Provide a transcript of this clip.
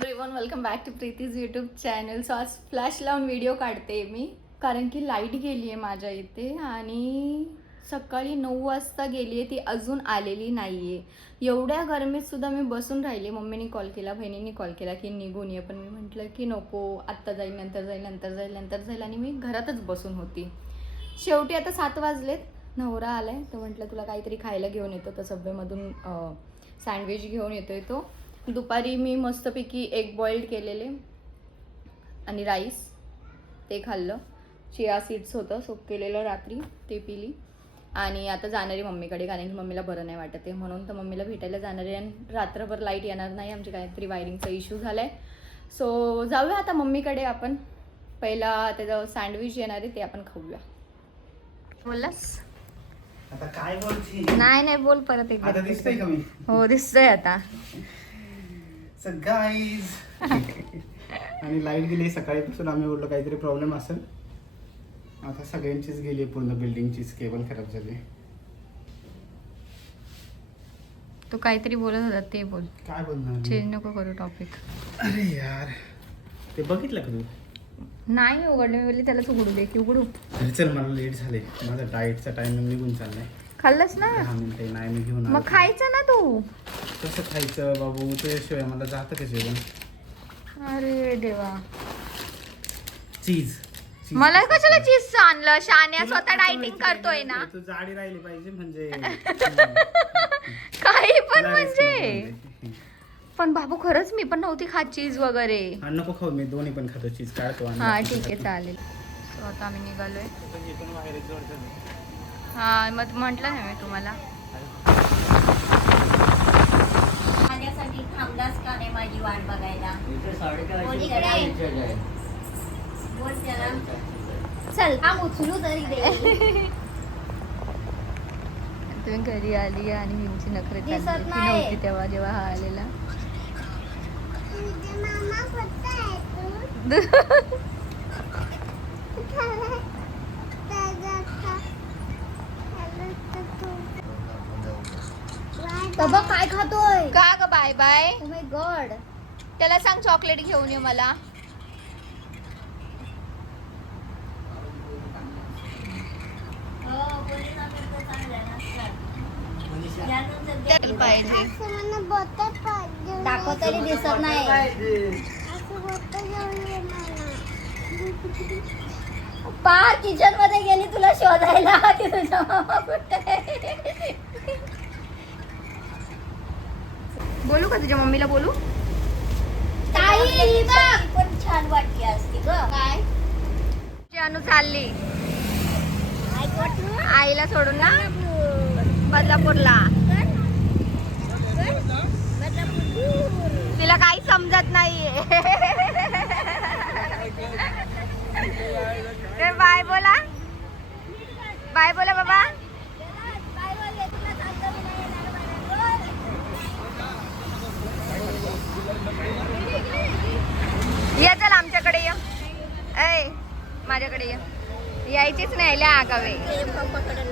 Everyone, welcome back to Preeti's YouTube channel. So आज flash लावून video काढते मी, कारण की लाईट गेली आहे माझ्या इथे आणि सकाळी 9 वाजता गेली आहे, ती अजून आलेली नाही आहे. एवढ्या गरमीत सुद्धा मी बसून राहिली. मम्मीने कॉल केला, बहिणीने कॉल केला की निघून ये, पण मी म्हटलं की नको, आत्ता जाईल, नंतर जाईल, नंतर जाईल, नंतर जाईल, आणि मी घरातच बसून होती. शेवटी आता 7 वाजलेत, नवरा आलाय, तर म्हटलं तुला काहीतरी खायला घेऊन येतो, तर सबवेमधून सँडविच घेऊन येतोय तो. दुपारी मी मस्तपैकी एग बॉइल्ड केलेले आणि राईस ते खाल्लं. चिया सीड्स होतं सोप केलेलं रात्री, ते पिली. आणि आता जाणारी मम्मीकडे, कारण की मम्मीला बरं नाही वाटत आहे, म्हणून तर मम्मीला भेटायला जाणार आहे. आणि रात्रभर लाईट येणार नाही, आमची काहीतरी वायरिंगचा इश्यू झाला आहे. सो जाऊया आता मम्मीकडे आपण. पहिला त्याचं सँडविच येणार आहे, ते आपण खाऊया. बोललास आता काय बोलती? नाही बोल परत एकदा. आता दिसतंय का मी? हो दिसतंय आता. सो गाईज आणि लाईट गेली सकाळीपासून, आम्ही बोललो काहीतरी प्रॉब्लेम असेल. आता सगळ्यांचीच गेली, पूर्ण बिल्डिंगचीच केबल खराब झाली. तू काहीतरी बोलत होता ते बोल. काय बोलणार? चेंज नको करू टॉपिक. अरे यार, ते बघितलं का तू? नाही उघडले, मी बोलली त्यालाच उघडू दे की उघडू. अरे चल, मला लेट झाले, माझा डाएटचा टाइमिंग निघून चाललाय. खाल्लंस ना? 10 मिनिटं नाही, मी घेऊन मग आलो. खायचं ना तू. कसं खायचं बाबू, त्याशिवाय मला जातं का जेवण? अरे देवा, चीज. मला कशाला चीज आणलं? शान्या स्वतः डायटिंग करतोय ना. तू जाडी राहिली पाहिजे म्हणजे काही पण म्हणजे. पण बाबू खरंच मी पण नव्हती खात चीज वगैरे. नको खाऊ, मी दोन्ही पण खातो, चीज काढतो. हा ठीक आहे, चालेल. सो आता आम्ही निघालोय. हा मग म्हटलं ना मी तुम्हाला. माझ्यासाठी थांबलास का नाही माझी वाट बघायला? बोल त्याला. चल थांब, उचलू तरी दे. तुम्ही घरी आली आणि हिंची नखरे दिसत चालली. ती नाही. नव्हती तेव्हा, जेव्हा हा आलेला. बाबा काय खातोय? का ग bye bye. Oh my god. त्याला सांग चॉकलेट घेऊन ये मला. पाहिजे दाखव तरी दिसत नाही. पार किचन मध्ये गेली तुला शोधायला की तुझ्या मामा कुठे. बोलू का तुझ्या मम्मीला बोलू? ताई बघ, पण छान वाटली असती ग. काय अनु चालली ऐकवत आईला सोडून ना बदलापूरला. तिला काही समजत नाहीये. ते बाय बोला, बाय बोला बाबा. ये चल आमच्याकडे ये. ऐ माझ्याकडे ये. यायचीच नाही, लय आगावे. पकडून